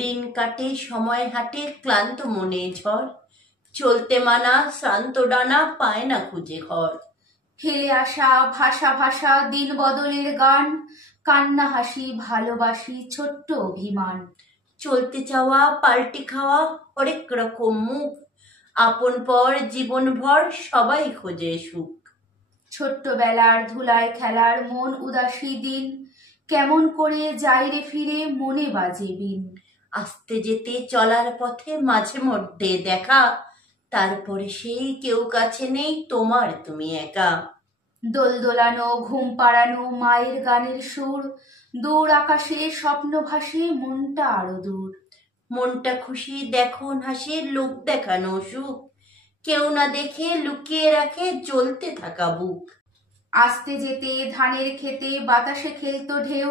দিন কাটে সময় হাঁটে ক্লান্ত মনে ঝড়, চলতে মানা শ্রান্ত ডানা পায় না খুঁজে ঘর। ফেলে আসা ভাষা ভাষা দিন বদলের গান, কান্না হাসি ভালোবাসি ছোট্ট অভিমান। চলতে চাওয়া পাল্টি খাওয়া হরেক রকম মুখ, আপন পর জীবন ভর সবাই খোঁজে সুখ। ছোট্টবেলার ধুলায় খেলার মন উদাসী দিন, কেমন করে যাই রে ফিরে মনে বাজে বিন। আস্তে যেতে চলার পথে মাঝে মধ্যে দেখা, তারপরে সেই কেউ কাছে নেই তোমার তুমি একা। দোল দোলানো ঘুম পাড়ানো মায়ের গানের সুর, দূর আকাশে স্বপ্ন ভাসে মনটা আরো দূর। মনটা খুশি দেখো হাসি লোক দেখানো সুখ, কেউ না দেখে লুকিয়ে রাখে জ্বলতে থাকা বুক। আসতে যেতে ধানের খেতে বাতাসে খেলতো ঢেউ,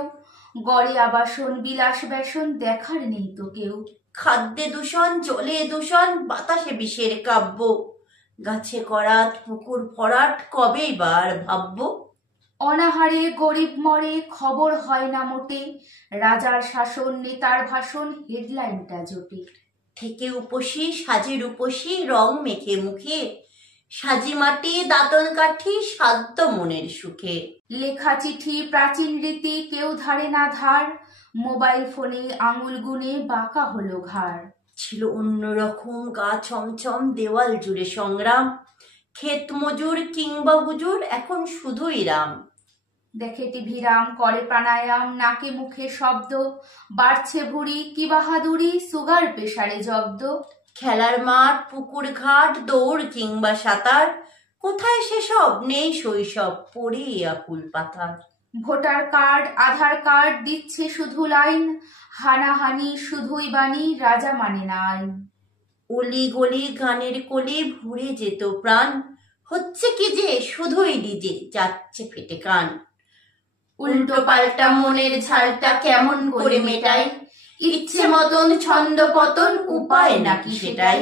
গড়ে আবাসন বিলাস বেসন দেখার নেই তো কেউ। খাদ্যে দূষণ জলে দূষণ বাতাসে বিষের কাব্য, গাছে করাত পুকুর ভরাট কবেই বার ভাববো। অনাহারে গরিব মরে খবর হয় না মোটে, রাজার শাসন নেতার ভাষণ হেডলাইনটা জোটে। থেকে উপসী সাজে রূপসী রং মেখে মুখে, সাজি মাটি দাঁতন কাঠি সাধ্য মনের সুখে। লেখা চিঠি প্রাচীন রীতি কেউ ধারে না ধার, মোবাইল ফোনে আঙুল গুনে বাঁকা হলো ঘাড়। ছিল অন্যরকম গা ছমছম দেওয়াল জুড়ে সংগ্রাম, ক্ষেত মজুর কিংবা হুজুর এখন শুধুই রাম। দেখে টিভি রাম করে প্রাণায়াম নাকে মুখে শব্দ, বাড়ছে ভুঁড়ি কি বাহাদুরি সুগার প্রেসারে জব্দ। খেলার মাঠ পুকুর ঘাট দৌড় কিংবা সাঁতার, কোথায় সেসব নেই শৈশব পড়েই আকুল পাথার। ভোটার কার্ড আধার কার্ড দিচ্ছে শুধু লাইন, হানাহানি শুধুই বাণী রাজা মানে না আইন। অলি গলি গানের কলি ভরে যেত প্রাণ, হচ্ছে কি যে শুধুই ডিজে যাচ্ছে ফেটে কান। উল্টো পাল্টা মনের ঝালটা কেমন করে মেটাই, ইচ্ছে মতন ছন্দ পতন উপায় নাকি সেটাই।